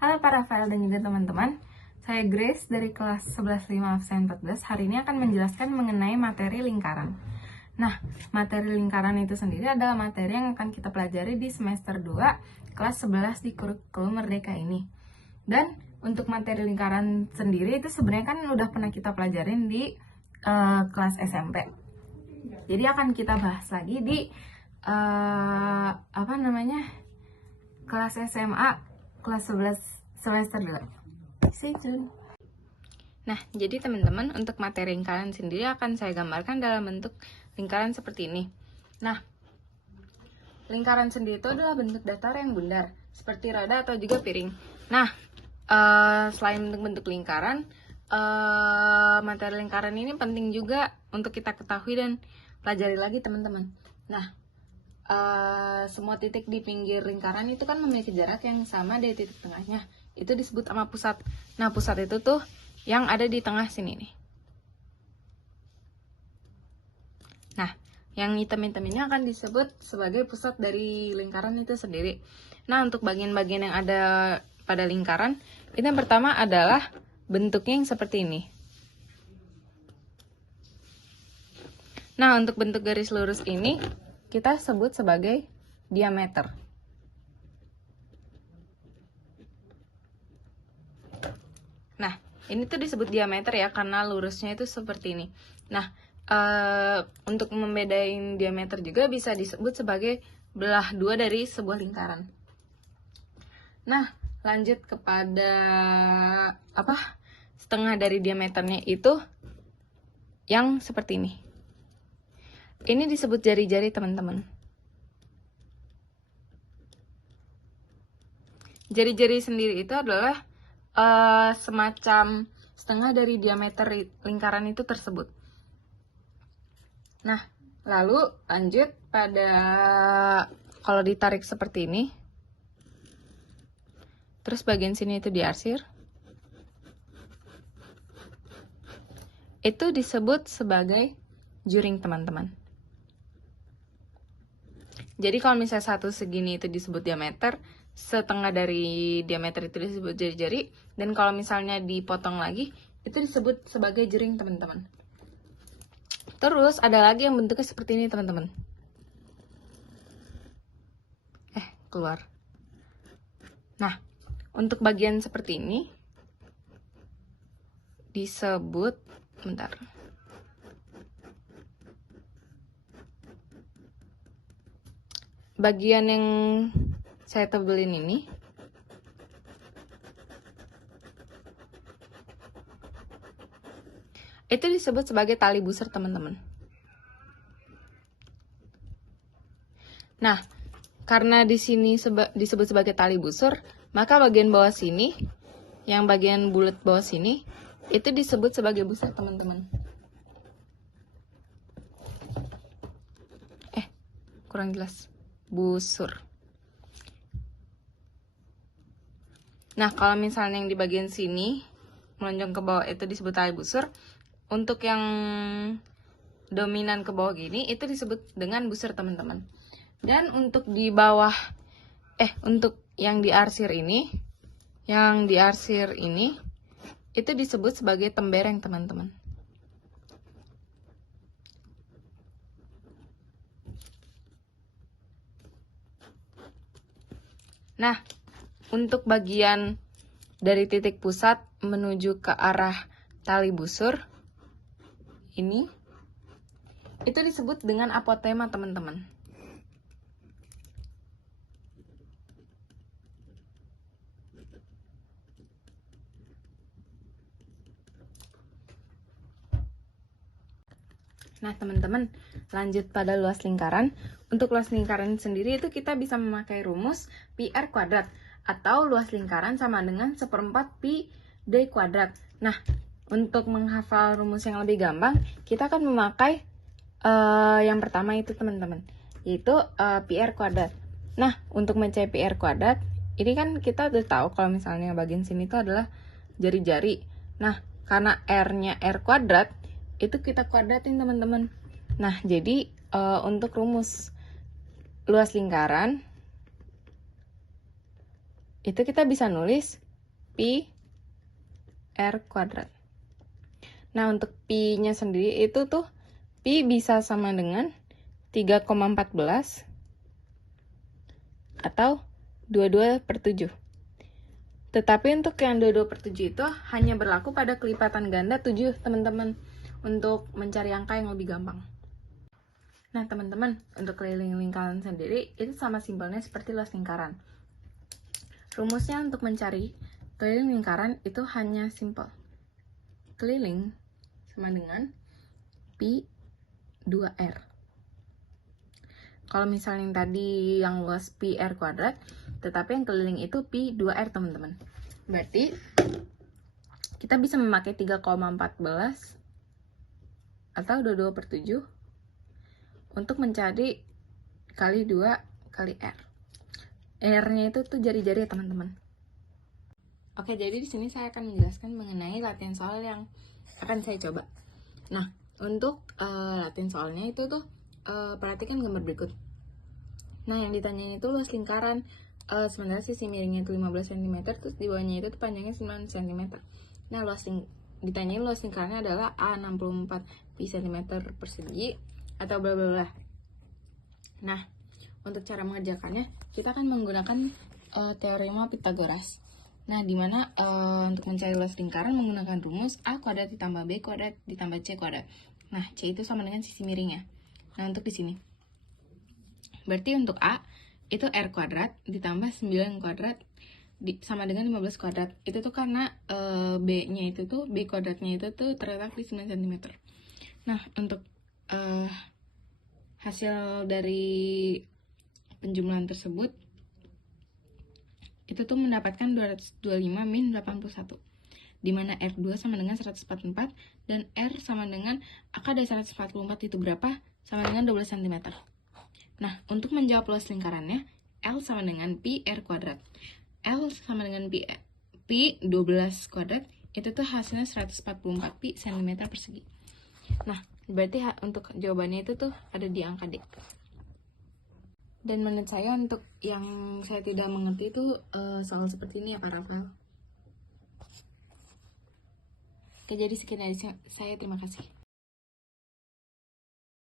Halo Pak Rafael dan juga teman-teman. Saya Grace dari kelas 11.5 absen 14. Hari ini akan menjelaskan mengenai materi lingkaran. Nah, materi lingkaran itu sendiri adalah materi yang akan kita pelajari di semester 2 kelas 11 di kurikulum Merdeka ini. Dan untuk materi lingkaran sendiri itu sebenarnya kan udah pernah kita pelajarin di kelas SMP. Jadi akan kita bahas lagi di kelas SMA kelas 11 semester 2. Stay tune. Nah, jadi teman-teman, untuk materi lingkaran sendiri akan saya gambarkan dalam bentuk lingkaran seperti ini. Nah, lingkaran sendiri itu adalah bentuk datar yang bundar, seperti roda atau juga piring. Nah, selain bentuk-bentuk lingkaran, materi lingkaran ini penting juga untuk kita ketahui dan pelajari lagi teman-teman. Nah, semua titik di pinggir lingkaran itu kan memiliki jarak yang sama dari titik tengahnya. Itu disebut sama pusat. Nah, pusat itu tuh yang ada di tengah sini nih. Nah, yang hitam-hitam ini akan disebut sebagai pusat dari lingkaran itu sendiri. Nah, untuk bagian-bagian yang ada pada lingkaran, itu yang pertama adalah bentuknya yang seperti ini. Nah, untuk bentuk garis lurus ini kita sebut sebagai diameter. Nah, ini tuh disebut diameter ya, karena lurusnya itu seperti ini. Nah, untuk membedain diameter juga bisa disebut sebagai belah dua dari sebuah lingkaran. Nah, lanjut kepada setengah dari diameternya itu yang seperti ini. Ini disebut jari-jari teman-teman. Jari-jari sendiri itu adalah semacam setengah dari diameter lingkaran itu tersebut. Nah, lalu lanjut pada kalau ditarik seperti ini, terus bagian sini itu diarsir, itu disebut sebagai juring teman-teman. Jadi kalau misalnya satu segini itu disebut diameter, setengah dari diameter itu disebut jari-jari, dan kalau misalnya dipotong lagi, itu disebut sebagai jering teman-teman. Terus ada lagi yang bentuknya seperti ini teman-teman. Keluar. Nah, untuk bagian seperti ini disebut, bagian yang saya tebelin ini itu disebut sebagai tali busur teman-teman. Nah, karena di sini disebut sebagai tali busur, maka bagian bawah sini, yang bagian bulat bawah sini, itu disebut sebagai busur teman-teman. Kurang jelas. Busur. Nah, kalau misalnya yang di bagian sini melonjong ke bawah itu disebut tali busur. Untuk yang dominan ke bawah gini itu disebut dengan busur teman-teman. Dan untuk di bawah untuk yang diarsir ini, itu disebut sebagai tembereng teman-teman. Nah, untuk bagian dari titik pusat menuju ke arah tali busur ini, itu disebut dengan apotema teman-teman. Nah teman-teman, lanjut pada luas lingkaran. Untuk luas lingkaran sendiri itu kita bisa memakai rumus pi r kuadrat, atau luas lingkaran sama dengan 1/4 pi d kuadrat. Nah, untuk menghafal rumus yang lebih gampang, kita akan memakai yang pertama itu teman-teman, yaitu pi r kuadrat. Nah, untuk mencari pi r kuadrat, ini kan kita udah tahu kalau misalnya bagian sini itu adalah jari-jari. Nah, karena r-nya r kuadrat, itu kita kuadratin teman-teman. Nah, jadi untuk rumus luas lingkaran, itu kita bisa nulis pi r kuadrat. Nah, untuk pi-nya sendiri itu tuh pi bisa sama dengan 3,14 atau 22/7. Tetapi untuk yang 22/7 itu hanya berlaku pada kelipatan ganda 7, teman-teman, untuk mencari angka yang lebih gampang. Nah, teman-teman, untuk keliling lingkaran sendiri itu sama simpelnya seperti luas lingkaran. Rumusnya untuk mencari keliling lingkaran itu hanya simpel. Keliling sama dengan pi 2r. Kalau misalnya yang tadi yang luas pi r kuadrat, tetapi yang keliling itu pi 2r, teman-teman. Berarti kita bisa memakai 3,14 atau 22/7 untuk mencari kali 2 kali r. R-nya itu tuh jari-jari ya, teman-teman. Oke, jadi di sini saya akan menjelaskan mengenai latihan soal yang akan saya coba. Nah, untuk latihan soalnya itu tuh perhatikan gambar berikut. Nah, yang ditanyain itu luas lingkaran, sementara sisi miringnya itu 15 cm, terus di bawahnya itu panjangnya 9 cm. Nah, ditanyain luas lingkarannya adalah A64 pi cm persegi atau bla bla bla. Nah, untuk cara mengerjakannya kita akan menggunakan teorema Pythagoras. Nah, dimana untuk mencari luas lingkaran menggunakan rumus A kuadrat ditambah B kuadrat ditambah C kuadrat. Nah, C itu sama dengan sisi miringnya. Nah, untuk di sini berarti untuk A itu R kuadrat ditambah 9 kuadrat sama dengan 15 kuadrat. Itu tuh karena B-nya itu tuh, B kuadratnya itu tuh terletak di 9 cm. Nah, untuk hasil dari penjumlahan tersebut itu tuh mendapatkan 225 min 81, dimana R2 sama dengan 144 dan R sama dengan akar dari 144 itu berapa? Sama dengan 12 cm. Nah, untuk menjawab luas lingkarannya, L sama dengan pi R kuadrat. L sama dengan pi 12 kuadrat, itu tuh hasilnya 144 pi cm persegi. Nah, berarti untuk jawabannya itu tuh ada di angka D. Dan menurut saya untuk yang saya tidak mengerti itu soal seperti ini ya, Pak Rafael. Oke, jadi sekian dari saya. Terima kasih.